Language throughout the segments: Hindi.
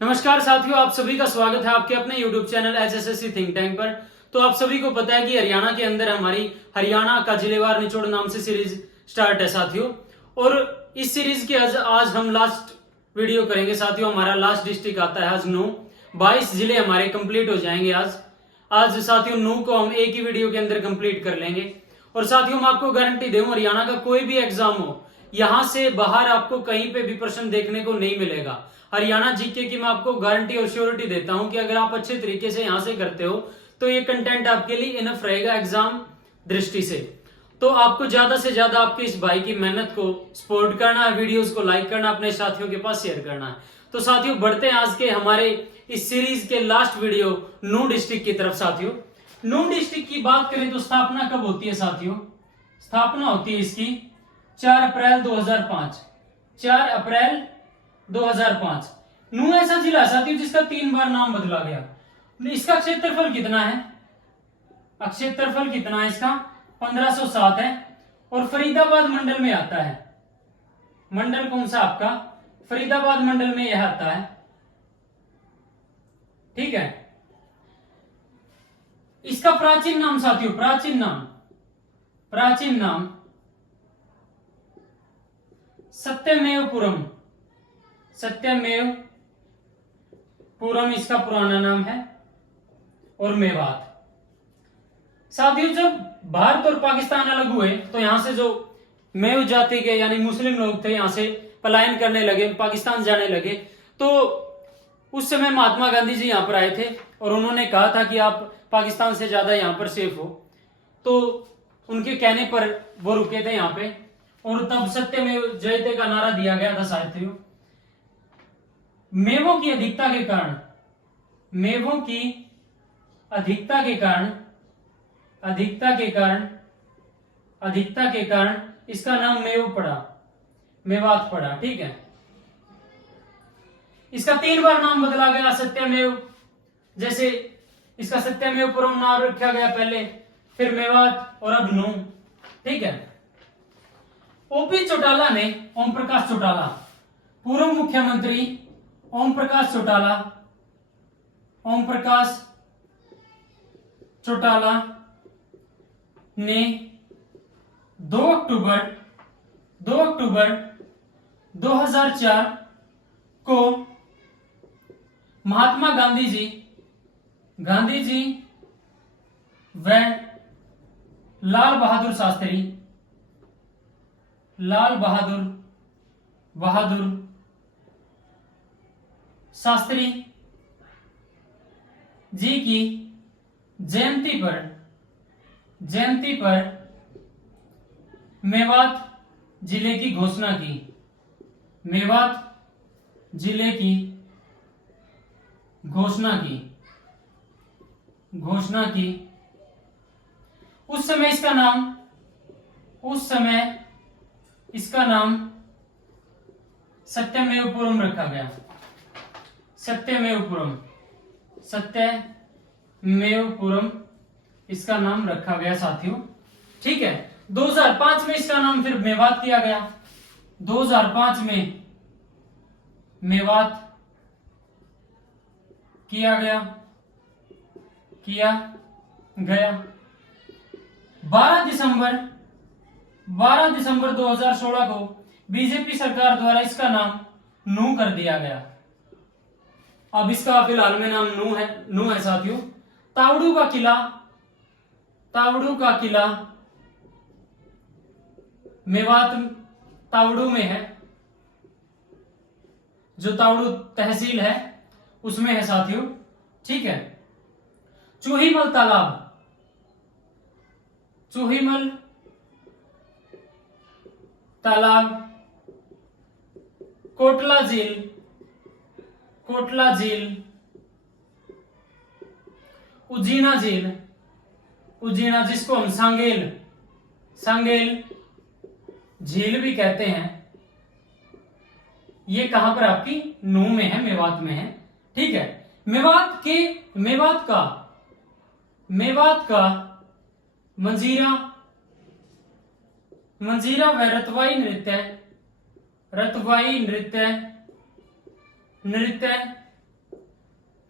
नमस्कार साथियों, आप सभी का स्वागत है आपके अपने YouTube channel HSSC think tank पर। तो आप सभी को पता है कि हरियाणा के अंदर हमारी हरियाणा का जिलेवार निचोड़ नाम से सीरीज स्टार्ट है साथियों। और इस सीरीज की आज हम लास्ट वीडियो करेंगे साथियों। हमारा लास्ट डिस्ट्रिक्ट आता है आज 9। 22 जिले हमारे कंप्लीट हो जाएंगे आज साथियों 9 को हम एक ही वीडियो के अंदर कंप्लीट कर लेंगे। और साथियों मैं आपको गारंटी दूं, हरियाणा का कोई भी एग्जाम हो, यहां से बाहर आपको कहीं पे भी प्रश्न देखने को नहीं मिलेगा। हरियाणा जीके की मैं आपको गारंटी और श्योरिटी देता हूं कि अगर आप अच्छे तरीके से यहां से करते हो तो ये कंटेंट आपके लिए इनफ रहेगा एग्जाम दृष्टि से। तो आपको ज्यादा से ज्यादा आपके इस भाई की मेहनत को सपोर्ट करना है, वीडियोस को लाइक करना, अपने साथियों के पास शेयर करना है। तो साथियों बढ़ते हैं आज के हमारे इस सीरीज के लास्ट वीडियो नूंह डिस्ट्रिक्ट की तरफ। साथियों नूंह डिस्ट्रिक्ट की बात करें तो स्थापना कब होती है साथियों? स्थापना होती है इसकी 4 अप्रैल 2005। 4 अप्रैल 2005। नूंह ऐसा जिला है साथियों जिसका 3 बार नाम बदला गया। इसका क्षेत्रफल कितना है? क्षेत्रफल कितना है इसका? 1507 है और फरीदाबाद मंडल में आता है। मंडल कौन सा आपका? फरीदाबाद मंडल में यह आता है। ठीक है। इसका प्राचीन नाम साथियों, प्राचीन नाम सत्यमेवपुरम। सत्यमेवपुरम इसका पुराना नाम है। और मेवात। साथियों जब भारत और पाकिस्तान अलग हुए तो यहां से जो मेव जाति के यानी मुस्लिम लोग थे यहां से पलायन करने लगे, पाकिस्तान जाने लगे। तो उस समय महात्मा गांधी जी यहां पर आए थे और उन्होंने कहा था कि आप पाकिस्तान से ज्यादा यहां पर सेफ हो। तो उनके कहने पर वो रुके थे यहां पे और तब सत्यमेव जयते का नारा दिया गया था साथियों। मेवों की अधिकता के कारण, मेवों की अधिकता के कारण इसका नाम मेव पड़ा, मेवात पड़ा। ठीक है। इसका 3 बार नाम बदला गया सत्यमेव, जैसे इसका सत्यमेवपुरम नाम रखा गया पहले, फिर मेवात और अब नूंह। ठीक है। ओपी चौटाला ने, ओम प्रकाश चौटाला, पूर्व मुख्यमंत्री ओम प्रकाश चौटाला ने 2 अक्टूबर 2004 को महात्मा गांधी जी व लाल बहादुर शास्त्री जी की जयंती पर मेवात जिले की घोषणा की। मेवात जिले की घोषणा की। उस समय इसका नाम सत्यमेवपुरम रखा गया। सत्यमेवपुरम इसका नाम रखा गया साथियों। ठीक है। 2005 में इसका नाम फिर मेवात किया गया। 2005 में मेवात किया गया 12 दिसंबर 2016 को बीजेपी सरकार द्वारा इसका नाम नूंह कर दिया गया। अब इसका फिलहाल में नाम नूंह है साथियों। तावड़ू का किला मेवात तावड़ू में है, जो तावड़ू तहसील है उसमें है साथियों। ठीक है। चूहीमल तालाब, कोटला झील, उजीना जिसको हम सांगेल झील भी कहते हैं, ये कहां पर आपकी नूंह में है, मेवात में है। ठीक है। मेवात का मंजीरा व रतवाई नृत्य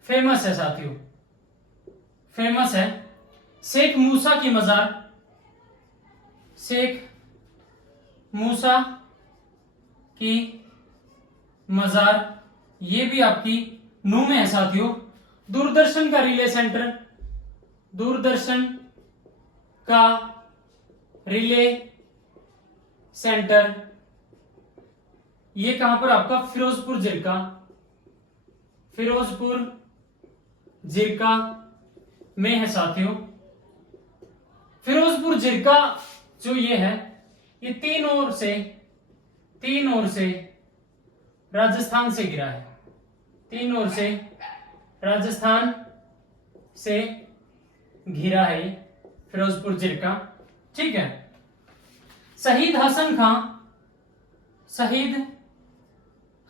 फेमस है साथियों, फेमस है। शेख मूसा की मजार, शेख मूसा की मजार, ये भी आपकी नू में है साथियों। दूरदर्शन का रिले सेंटर, दूरदर्शन का रिले सेंटर, ये कहां पर आपका फिरोजपुर जिरका, फिरोजपुर जिरका में है साथियों। फिरोजपुर जिरका जो ये है, ये तीन ओर से राजस्थान से गिरा है, तीन ओर से राजस्थान से घिरा है ये फिरोजपुर जिरका, ठीक है। शहीद हसन खां, शहीद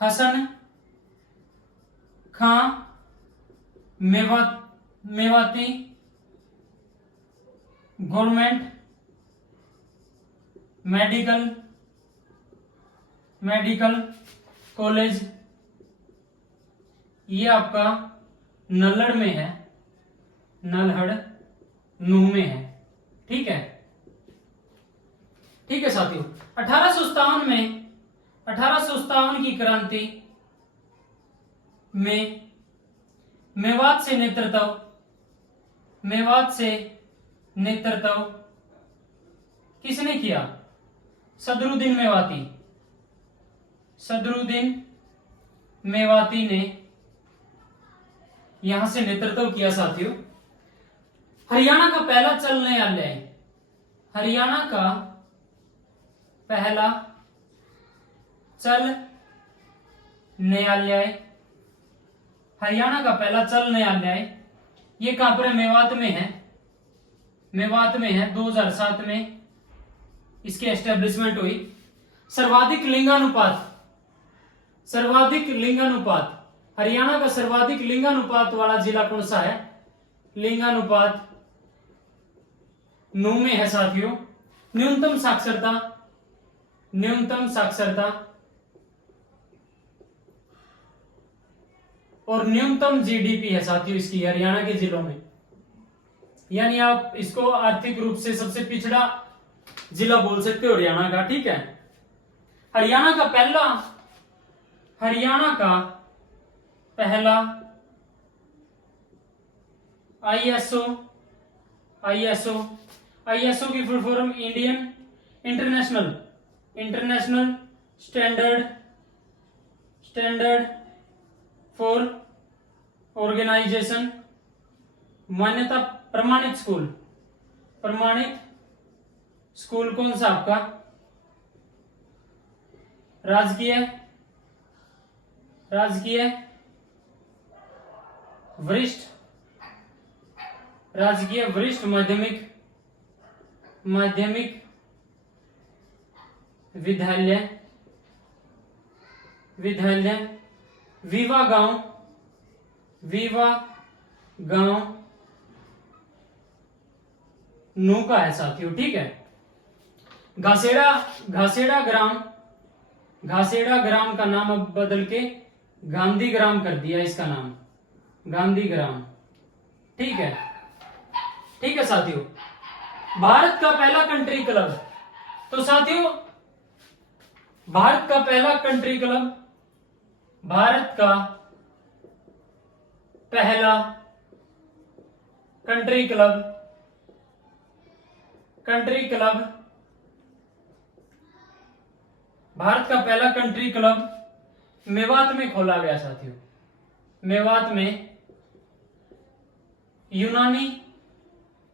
हसन खां मेवाती गवर्नमेंट मेडिकल कॉलेज, ये आपका नल्हड़ में है, नल्हड़ नूह में है, ठीक है। ठीक है साथियों, 1857 में, 1857 की क्रांति में मेवात से नेतृत्व किसने किया? सदरुद्दीन मेवाती ने यहां से नेतृत्व किया साथियों। हरियाणा का पहला चल न्यायालय, हरियाणा का पहला चल न्यायालय, हरियाणा का पहला चल न्यायालय ये कहां पर है? मेवात में है, मेवात में है। 2007 में इसकी एस्टेब्लिशमेंट हुई। सर्वाधिक लिंगानुपात, हरियाणा का सर्वाधिक लिंगानुपात वाला जिला कौन सा है? लिंगानुपात नूह में है साथियों। न्यूनतम साक्षरता और न्यूनतम जीडीपी है साथियों इसकी हरियाणा के जिलों में, यानी आप इसको आर्थिक रूप से सबसे पिछड़ा जिला बोल सकते हो हरियाणा का, ठीक है। हरियाणा का पहला आईएसओ की full form international standard for organization, मान्यता प्रमाणित स्कूल कौन सा आपका? राजकीय वरिष्ठ माध्यमिक विद्यालय वीवा गांव नू का है साथियों, ठीक है। घासेड़ा ग्राम का नाम अब बदल के गांधी ग्राम कर दिया, इसका नाम गांधी ग्राम, ठीक है। ठीक है साथियों, भारत का पहला कंट्री क्लब, तो साथियों भारत का पहला कंट्री क्लब मेवात में खोला गया साथियों, मेवात में, यूनानी,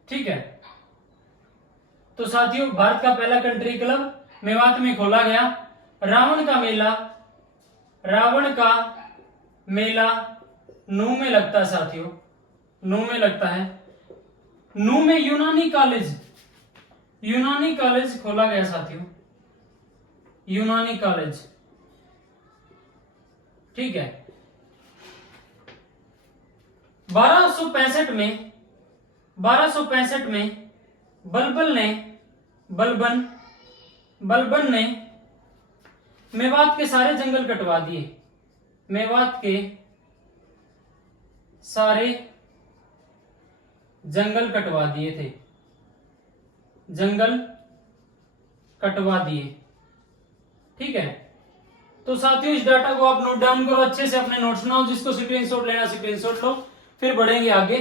ठीक है। तो साथियों भारत का पहला कंट्री क्लब मेवात में खोला गया। रावण का मेला नूह में लगता है साथियों, नूह में लगता है। नूह में यूनानी कॉलेज खोला गया साथियों, यूनानी कॉलेज, ठीक है। 1265 में बलबन ने मेवात के सारे जंगल कटवा दिए, मेवात के सारे जंगल कटवा दिए थे, जंगल कटवा दिए। ठीक है, तो साथियों इस डाटा को आप नोट डाउन करो, अच्छे से अपने नोट्स बनाओ, जिसको स्क्रीनशॉट लेना स्क्रीनशॉट लो, फिर बढ़ेंगे आगे।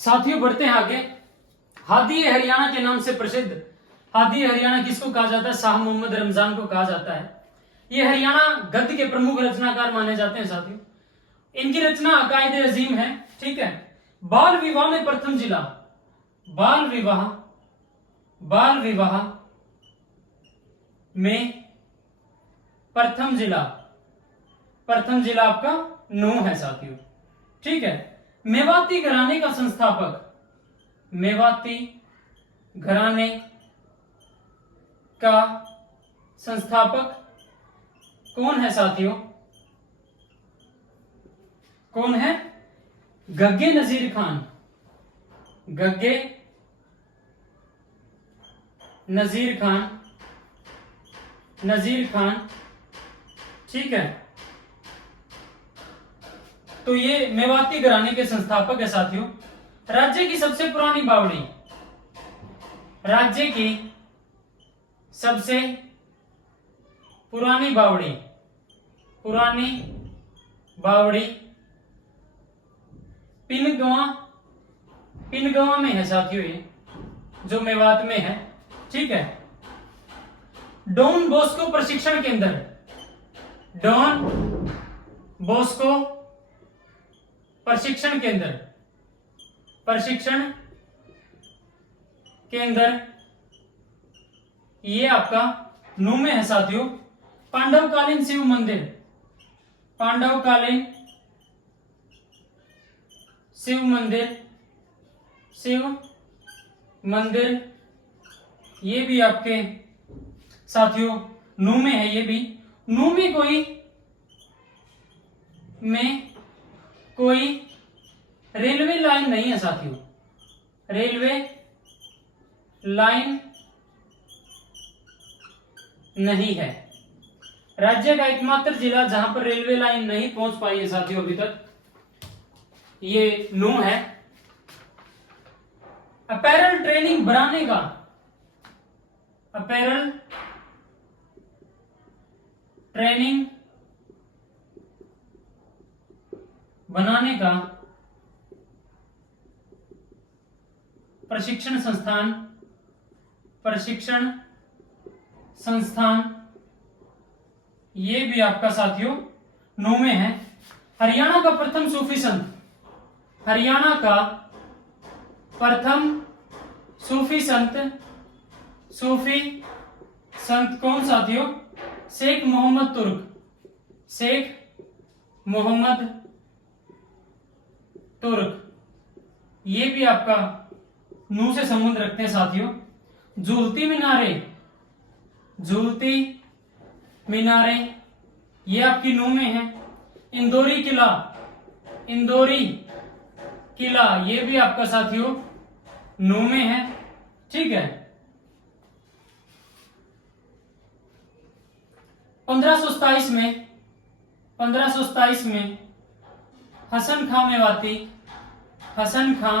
साथियों बढ़ते हैं आगे। हादी हरियाणा के नाम से प्रसिद्ध, हादी हरियाणा किसको कहा जाता है? शाह मोहम्मद रमजान को कहा जाता है। ये हरियाणा गद्य के प्रमुख रचनाकार माने जाते हैं साथियों। इनकी रचना अकायदे अजीम है। ठीक है, बाल विवाह में प्रथम जिला, बाल विवाह, बाल विवाह में प्रथम जिला, प्रथम जिला आपका नूंह है साथियों। ठीक है, मेवाती घराने का संस्थापक, मेवाती घराने का संस्थापक कौन है साथियों? कौन है? गग्गे नजीर खान, गग्गे नजीर खान, नजीर खान। ठीक है, तो ये मेवाती घराने के संस्थापक है साथियों। राज्य की सबसे पुरानी बावड़ी, राज्य की सबसे पुरानी बावड़ी, पुरानी बावड़ी पिनगवा, पिनगवा में है साथियों, ये जो मेवात में है। ठीक है, डॉन बॉस्को प्रशिक्षण केंद्र, डॉन बॉस्को प्रशिक्षण केंद्र, प्रशिक्षण केंद्र ये आपका नूंह में है साथियों। पांडवकालीन शिव मंदिर, पांडवकालीन शिव मंदिर, शिव मंदिर ये भी आपके साथियों नूंह में है। ये भी नूंह में कोई रेलवे लाइन नहीं है साथियों, रेलवे लाइन नहीं है। राज्य का एकमात्र जिला जहां पर रेलवे लाइन नहीं पहुंच पाई है साथियों अभी तक, ये नूंह है। अपैरल ट्रेनिंग बनाने का, अपैरल ट्रेनिंग बनाने का प्रशिक्षण संस्थान, प्रशिक्षण संस्थान ये भी आपका साथियों नूंह में है। हरियाणा का प्रथम सूफी संत, हरियाणा का प्रथम सूफी संत, सूफी संत कौन साथियों? शेख मोहम्मद तुर्क, शेख मोहम्मद तुर्क ये भी आपका नूंह से संबंध रखते हैं साथियों। झूलती मीनारे, झूलती मीनारे ये आपकी नूंह में है। इंदौरी किला, इंदौरी किला ये भी आपका साथियों नूंह में है। ठीक है, 1527 में, 1527 में हसन खां मेवाती, हसन खां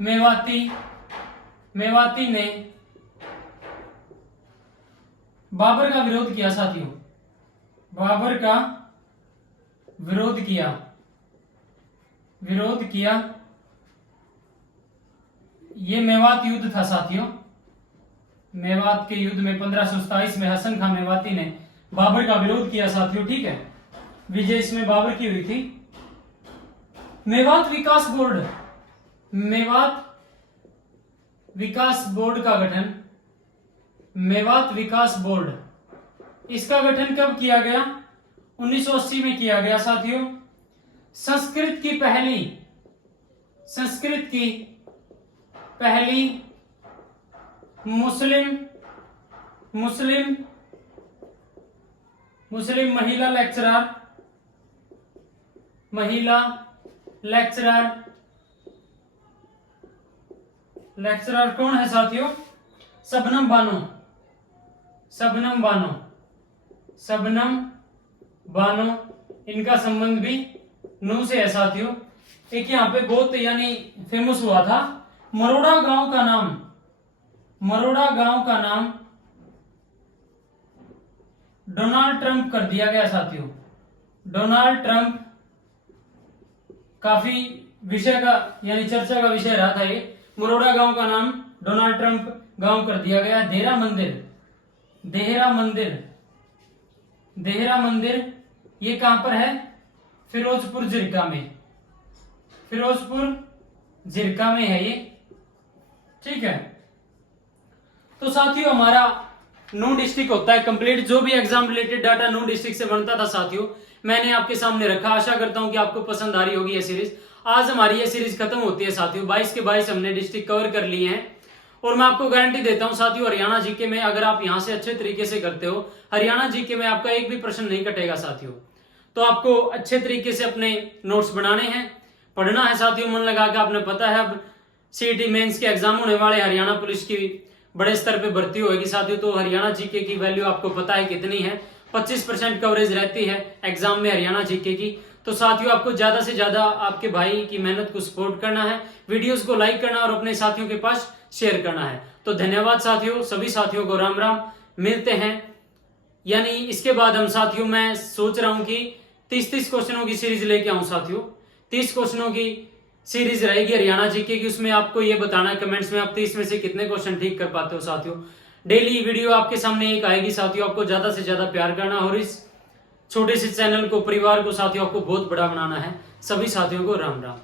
मेवाती, मेवाती ने बाबर का विरोध किया साथियों, बाबर का विरोध किया, विरोध किया। ये मेवात युद्ध था साथियों, मेवात के युद्ध में 1527 में हसन खां मेवाती ने बाबर का विरोध किया साथियों। ठीक है, विजय इसमें बाबर की हुई थी। मेवात विकास बोर्ड, मेवात विकास बोर्ड का गठन, मेवात विकास बोर्ड इसका गठन कब किया गया? 1980 में किया गया साथियों। संस्कृत की पहली, संस्कृत की पहली मुस्लिम, मुस्लिम, मुस्लिम महिला लेक्चरर, महिला लेक्चरर, लेक्चरर कौन है साथियों? शबनम बानो, शबनम बानो शबनम, बानो, इनका संबंध भी नू से है साथियों। एक यहाँ पे बहुत यानी फेमस हुआ था, मरोड़ा गांव का नाम, मरोड़ा गांव का नाम डोनाल्ड ट्रंप कर दिया गया साथियों। डोनाल्ड ट्रंप काफी विषय का यानी चर्चा का विषय रहा था ये। मरोड़ा गांव का नाम डोनाल्ड ट्रंप गांव कर दिया गया। देहरा मंदिर, देहरा मंदिर, देहरा मंदिर ये कहां पर है? फिरोजपुर जिरका में, फिरोजपुर जिरका में है ये, ठीक है। तो साथियों हमारा नू डिस्ट्रिक्ट होता है कंप्लीट। जो भी एग्जाम रिलेटेड डाटा नू डिस्ट्रिक्ट से बनता था साथियों, मैंने आपके सामने रखा। आशा करता हूं कि आपको पसंद आ रही होगी ये सीरीज। आज हमारी ये सीरीज खत्म होती है साथियों। 22 के 22 हमने डिस्ट्रिक्ट कवर कर लिए हैं और मैं आपको गारंटी देता हूं साथियों, हरियाणा जीके में अगर आप यहां से अच्छे तरीके से करते हो, हरियाणा जीके में आपका एक भी प्रश्न नहीं कटेगा साथियों। तो आपको अच्छे तरीके से अपने नोट्स बनाने हैं, पढ़ना है साथियों मन लगा के। आपने पता है अब सीईटी मेंस के एग्जाम होने वाले, हरियाणा पुलिस की बड़े स्तर पे भर्ती होगी साथियों। तो हरियाणा जीके की वैल्यू आपको पता है कितनी है, 25% कवरेज रहती है एग्जाम में हरियाणा जीके की। तो साथियों आपको ज्यादा से ज्यादा आपके भाई की मेहनत को सपोर्ट करना है, वीडियोस को लाइक करना और अपने साथियों के पास शेयर करना है। तो धन्यवाद साथियों, सभी साथियों को राम राम। मिलते हैं यानी इसके बाद हम साथियों, मैं सोच रहा हूं कि 30 क्वेश्चनों की सीरीज लेके आऊं साथियों। 30 क्वेश्चनों की सीरीज रहेगी हरियाणा जीके की। उसमें आपको ये बताना है कमेंट्स में आप 30 में से कितने क्वेश्चन ठीक कर पाते हो साथियों। डेली वीडियो आपके सामने एक आएगी साथियों। आपको ज्यादा से ज्यादा प्यार करना और इस छोटे से चैनल को, परिवार को साथियों आपको बहुत बड़ा बनाना है। सभी साथियों को राम राम।